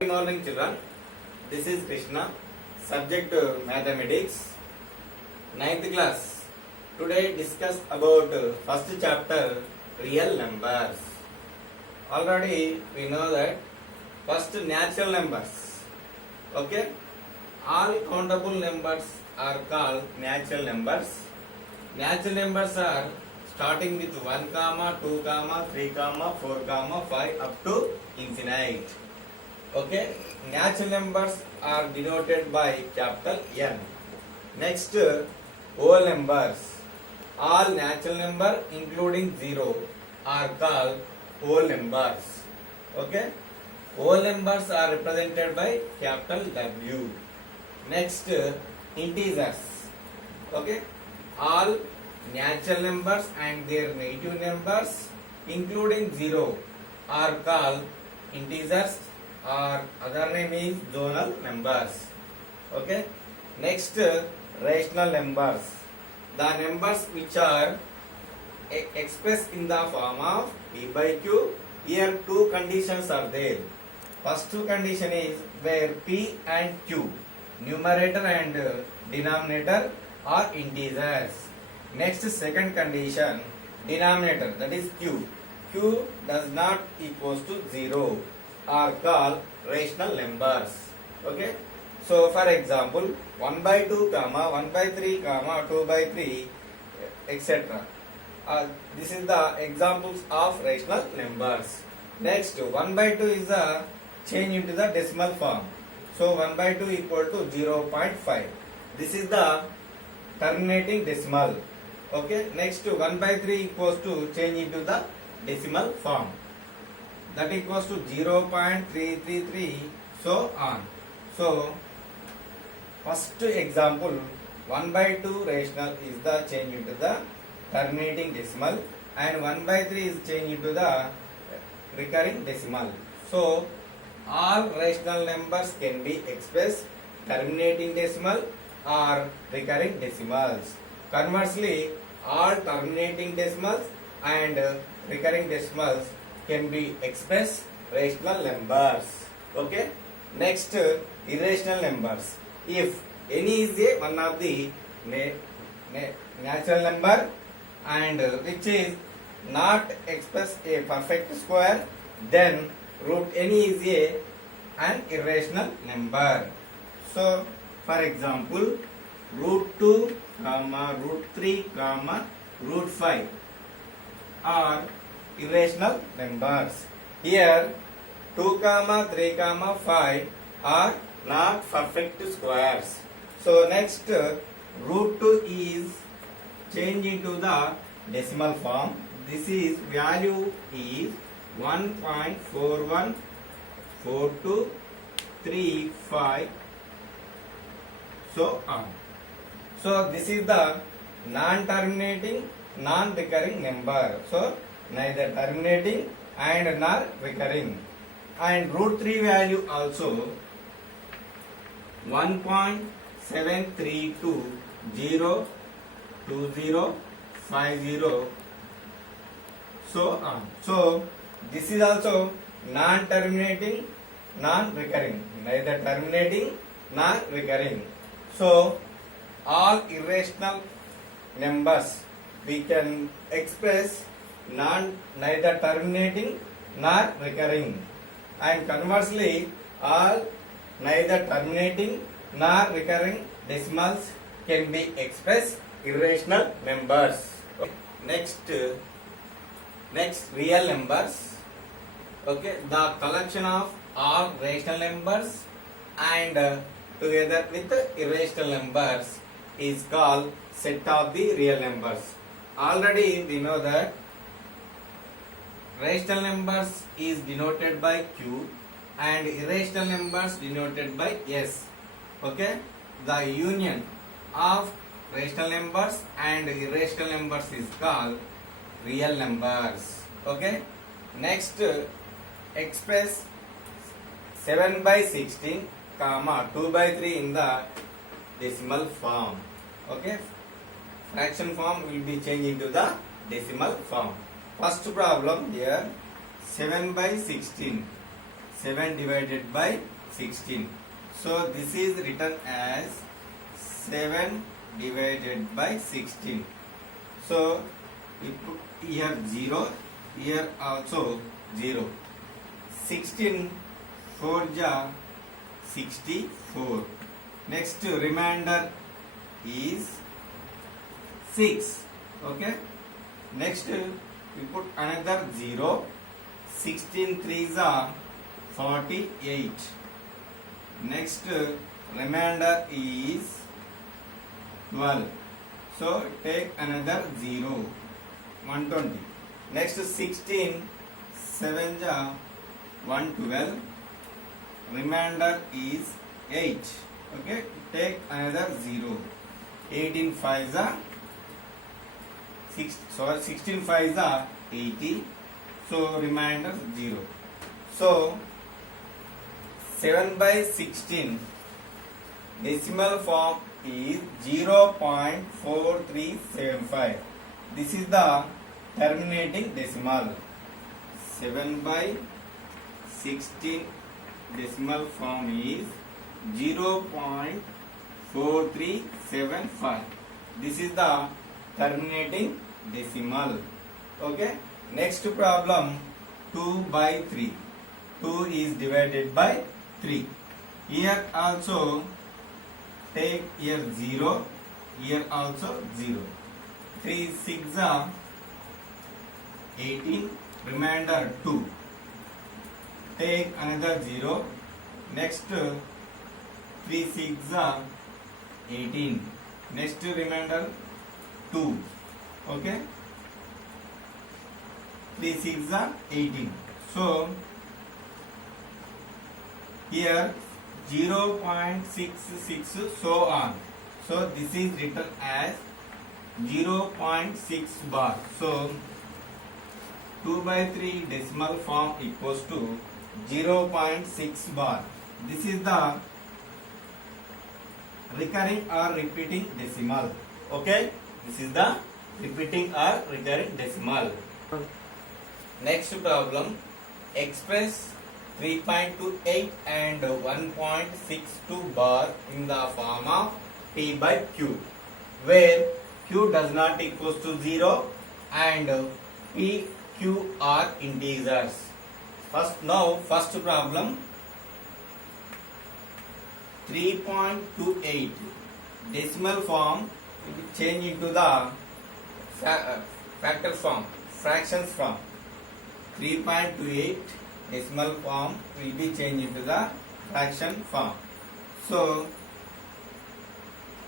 Good morning, children. This is Krishna. Subject mathematics. Ninth class. Today discuss about first chapter real numbers. Already we know that first natural numbers. Okay. All countable numbers are called natural numbers. Natural numbers are starting with 1, 2, 3, 4, 5 up to infinite. Okay, natural numbers are denoted by capital N. Next, whole numbers. All natural number including 0 are called whole numbers. Okay, whole numbers are represented by capital W. Next, integers. Okay, all natural numbers and their negative numbers including 0 are called integers, or other name is zonal numbers. Okay. Next, rational numbers. The numbers which are expressed in the form of P by Q. Here two conditions are there. First condition is where P and Q, numerator and denominator, are integers. Next, second condition, denominator, that is Q. Q does not equals to 0, are called rational numbers. Okay. So for example, 1 by 2, 1 by 3, 2 by 3, etc. This is the examples of rational numbers. Next, 1 by 2 is a change into the decimal form. So 1 by 2 equal to 0.5. This is the terminating decimal. Okay. Next, 1 by 3 equals to change into the decimal form. That equals to 0.333, so on. So, first example, 1 by 2 rational is the change into the terminating decimal, and 1 by 3 is change into the recurring decimal. So, all rational numbers can be expressed terminating decimal or recurring decimals. Conversely, all terminating decimals and recurring decimals can be expressed rational numbers. Okay. Next, irrational numbers. If any is a one of the natural number and which is not express a perfect square, then root any is an irrational number. So, for example, root 2, root 3, root 5 are irrational numbers. Here 2, 3, 5 are not perfect squares. So next, root 2 is changed into the decimal form. This is value is 1.414235, so on. So this is the non-terminating, non-recurring number. So neither terminating and nor recurring. And root 3 value also 1.73202050, so on. So this is also non-terminating, non-recurring, neither terminating nor recurring. So all irrational numbers we can express neither terminating nor recurring, and conversely all neither terminating nor recurring decimals can be expressed irrational numbers. Next, real numbers. Okay, the collection of all rational numbers and together with irrational numbers is called set of the real numbers. Already we know that rational numbers is denoted by Q and irrational numbers denoted by S. Okay, the union of rational numbers and irrational numbers is called real numbers. Okay, next, express 7 by 16, 2 by 3 in the decimal form. Okay, fraction form will be changed into the decimal form. First problem here, 7 by 16. 7 divided by 16. So this is written as 7 divided by 16. So we put here 0, here also 0. 16 4 ja 64. Next remainder is 6. Okay. Next we put another 0. 16 3s are 48. Next remainder is 12. So take another 0. 120. Next 16 7 ja 112. Remainder is 8. Okay. Take another 0. 18 5s are 16 5s are 80. So remainder 0. So 7 by 16 decimal form is 0.4375. This is the terminating decimal. 7 by 16 decimal form is 0.4375. This is the terminating decimal. Okay. Next problem, 2 by 3. 2 is divided by 3. Here also take here 0. Here also 0. 3 6 are 18. Remainder 2. Take another 0. Next 3 6 are 18. Next remainder 2. Okay. 3 6 are 18. So here 0.66 so on. So this is written as 0.6 bar. So 2 by 3 decimal form equals to 0.6 bar. This is the recurring or repeating decimal. Okay. This is the repeating or recurring decimal. Next problem, express 3.28 and 1.62 bar in the form of P by Q, where Q does not equals to 0 and P, Q are integers. First problem, 3.28 decimal form will be changed into the factor form, fractions form. 3.28 decimal form will be changed into the fraction form. So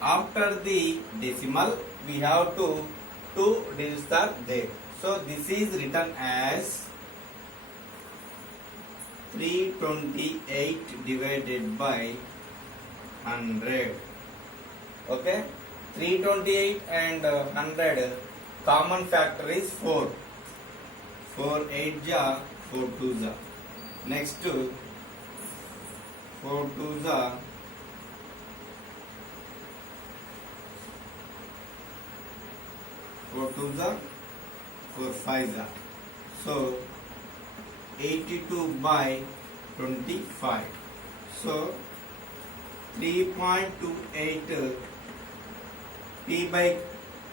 after the decimal we have to 2 digits are there. So this is written as 328 divided by 100. Okay. 328 and 100 common factor is 4. 4 8 ja 4 2 ja. Next 4 2 ja 4 2 ja 4 5 ja. So 82 by 25. So 3.28 P by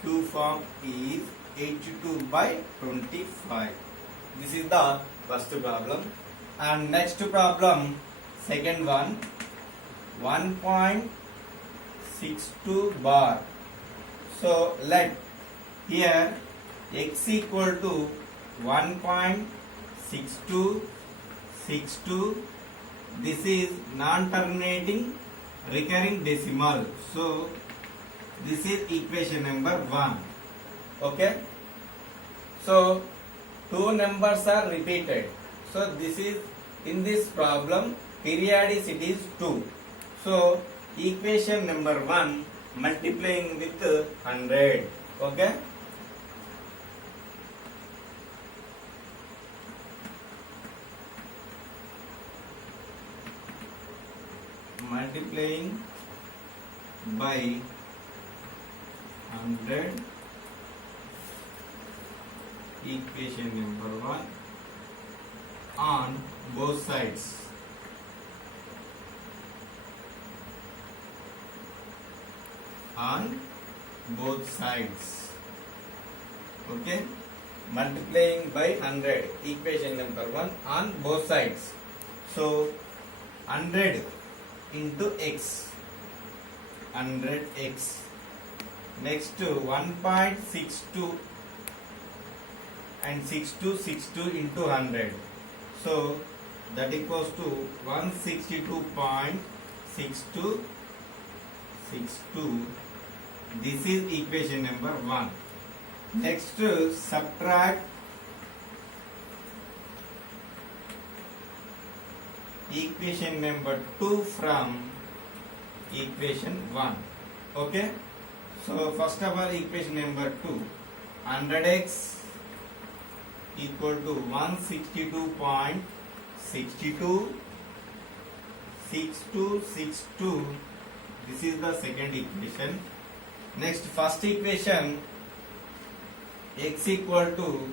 Q form is 82 by 25. This is the first problem. And next problem, second one, 1.62 bar. So let here x equal to 1.6262. This is non-terminating recurring decimal. So this is equation number 1. Okay. So two numbers are repeated. So this is in this problem periodicity is 2. So equation number 1 multiplying with 100. Okay. Multiplying by 100, equation number 1 on both sides. on both sides. Okay, multiplying by 100, equation number 1 on both sides. So 100 into x, 100x. Next 1.62 and 6262 into 100. So that equals to 162.6262. This is equation number 1. Next subtract equation number 2 from equation 1. Okay. So first of all, equation number 2, 100x equal to 162.62 6262. This is the second equation. Next, first equation, x equal to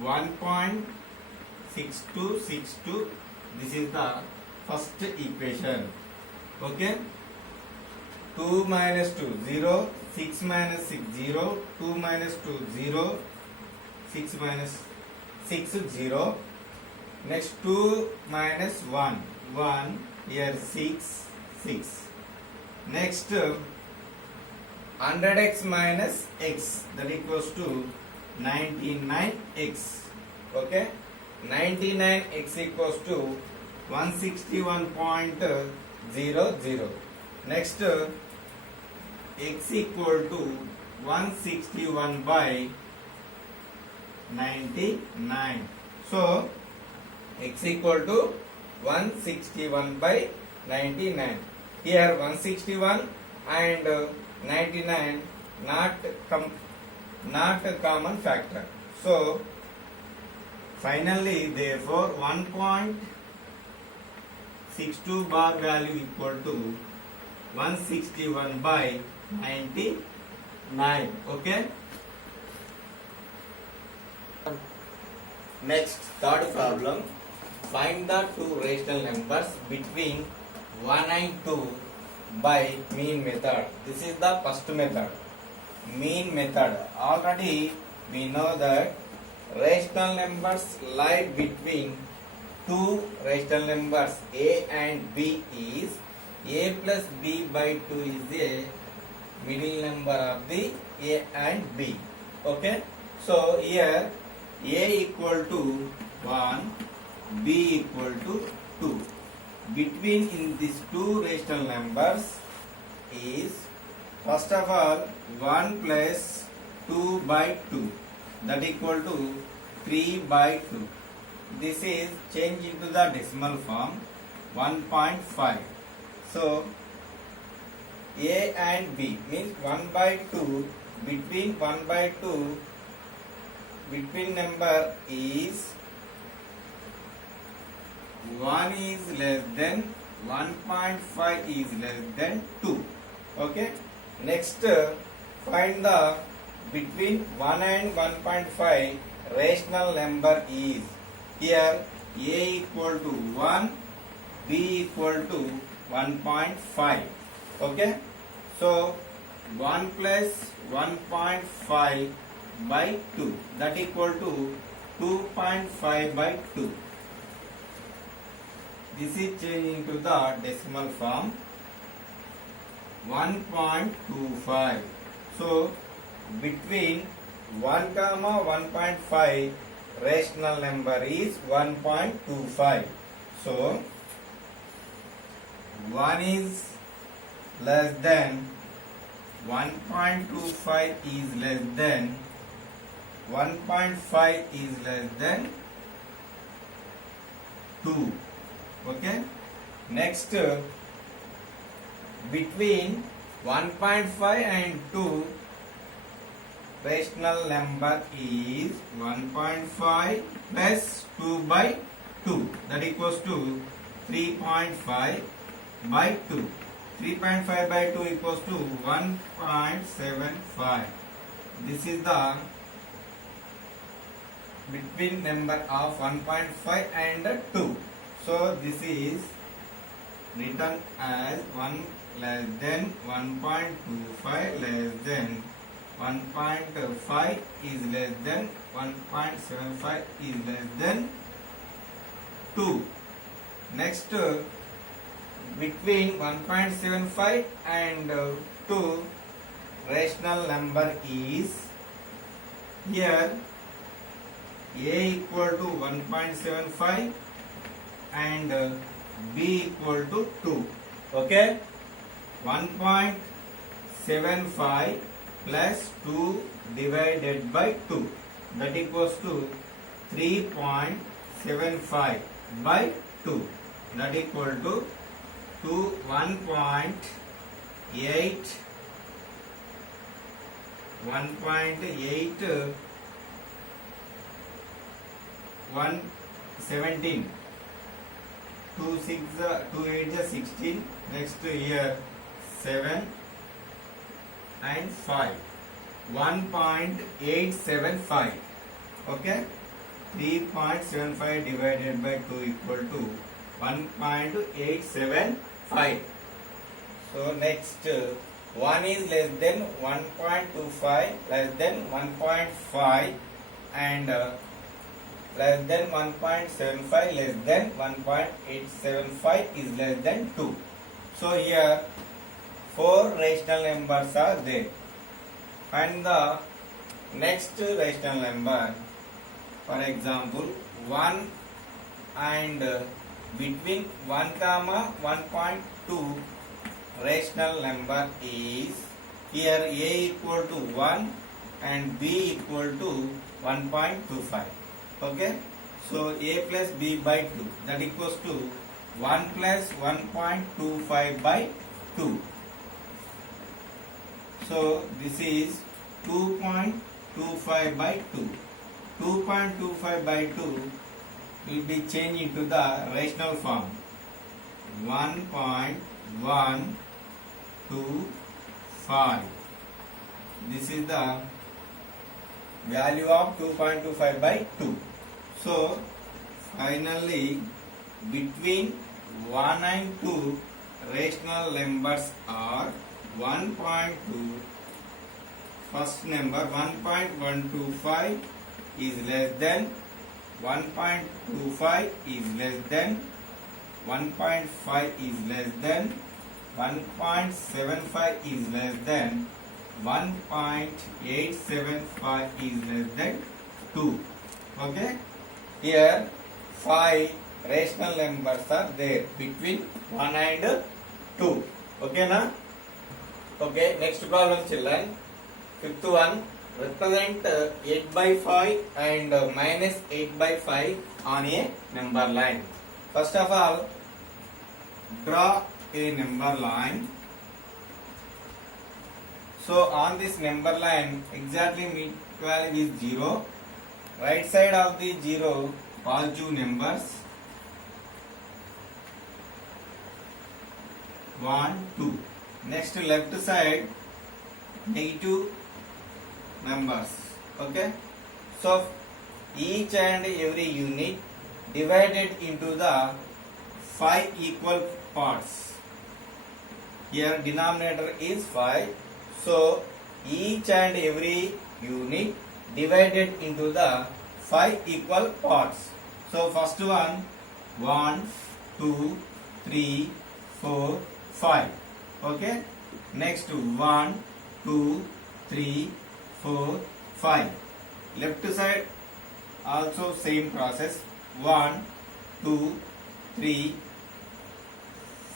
1.6262. This is the first equation. Okay. 2 minus 2, 0. 6 minus 6, 0. 2 minus 2, 0. 6 minus 6, 0. Next 2 minus 1, 1. Here 6, 6. Next 100x minus x, that equals to 99x. Okay. 99x equals to 161.00. Next x equal to 161 by 99. So x equal to 161 by 99. Here 161 and 99 not a common factor. So finally, therefore 1.62 bar value equal to 161 by 99. Okay. Next, third problem. Find the two rational numbers between 1 and 2 by mean method. This is the first method, mean method. Already we know that rational numbers lie between two rational numbers a and b is a plus b by 2 is a middle number of the a and b. Okay. So here a equal to 1, b equal to 2. Between in these two rational numbers is, first of all, 1 plus 2 by 2, that equal to 3 by 2. This is changed into the decimal form, 1.5. So a and b means 1 by 2, between 1 by 2, between number is 1 is less than 1.5 is less than 2. Okay. Next, find the between 1 and 1.5 rational number is. Here a equal to 1, b equal to 1.5. Okay. So 1 plus 1.5 by 2, that equal to 2.5 by 2. This is changed into the decimal form, 1.25. So between 1 comma 1.5 rational number is 1.25. So 1 is less than 1.25 is less than 1.5 is less than 2. Okay. Next, between 1.5 and 2 rational number is 1.5 plus 2 by 2, that equals to 3.5 by 2. 3.5 by 2 equals to 1.75. This is the between number of 1.5 and 2. So this is written as 1 less than 1.25 less than 1.5 is less than 1.75 is less than 2. Next, between 1.75 and 2 rational number is here A equal to 1.75 and B equal to 2. Okay, 1.75 plus 2 divided by 2, that equals to 3.75 by 2, that equal to 1.8 117. 2 8 is 16. Next here 7 and 5. 1.875. Okay. 3.75 divided by 2 equal to 1.875. So next, 1 is less than 1.25, less than 1.5 and less than 1.75, less than 1.875 is less than 2. So here 4 rational numbers are there. Find the next rational number. For example, 1 and between 1 comma 1.2 rational number is here A equal to 1 and B equal to 1.25. Okay, so A plus B by 2, that equals to 1 plus 1.25 by 2. So this is 2.25 by 2. 2.25 by 2 will be changed into the rational form. 1.125. This is the value of 2.25 by 2. So finally between 1 and 2 rational numbers are 1.2. First number 1.125 is less than 1.25 is less than 1.5 is less than 1.75 is less than 1.875 is less than 2. Okay, here 5 rational numbers are there between 1 and 2. Okay na? Okay, next problem children. Fifth one, represent 8 by 5 and minus 8 by 5 on a number line. First of all, draw a number line. So on this number line, exactly mid value is 0. Right side of the 0, positive numbers 1, 2. Next, left side, negative numbers. Okay, so each and every unit divided into the 5 equal parts. Here denominator is 5, so each and every unit divided into the 5 equal parts. So first one, 1, 2, 3, 4, 5. Okay, next 1, 2, 3, 4, 5. Left side also same process. 1, 2, 3,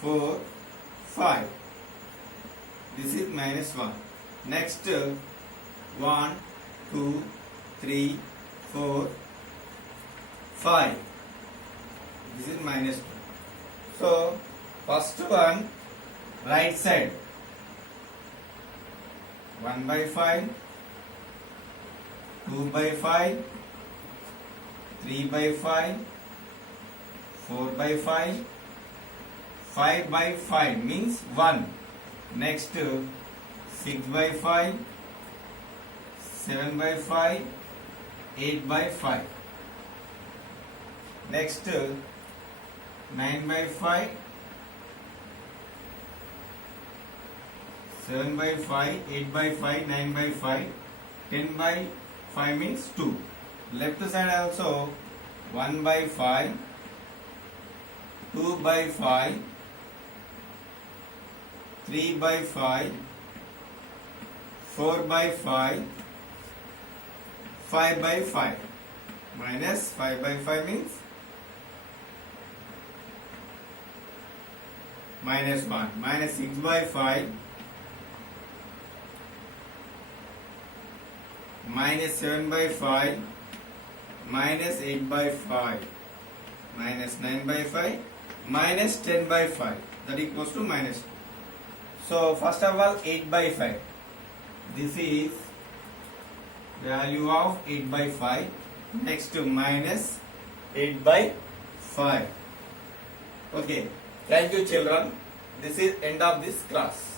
4, 5. This is minus 1. Next 1, 2, 3, 4, 5. This is minus 2. So first one, right side, 1 by 5, 2 by 5, 3 by 5, 4 by 5, 5 by 5 means 1. Next 6 by 5, 7 by 5, 8 by 5. Next 9 by 5, 7 by 5, 8 by 5, 9 by 5, 10 by 5 means 2. Left side also 1 by 5, 2 by 5, 3 by 5, 4 by 5, 5 by 5. Minus 5 by 5 means minus 1. Minus 6 by 5, minus 7 by 5, minus 8 by 5, minus 9 by 5, minus 10 by 5. That equals to minus 2. So first of all 8 by 5. This is value of 8 by 5. Next to minus 8 by 5. Okay. Thank you children. This is end of this class.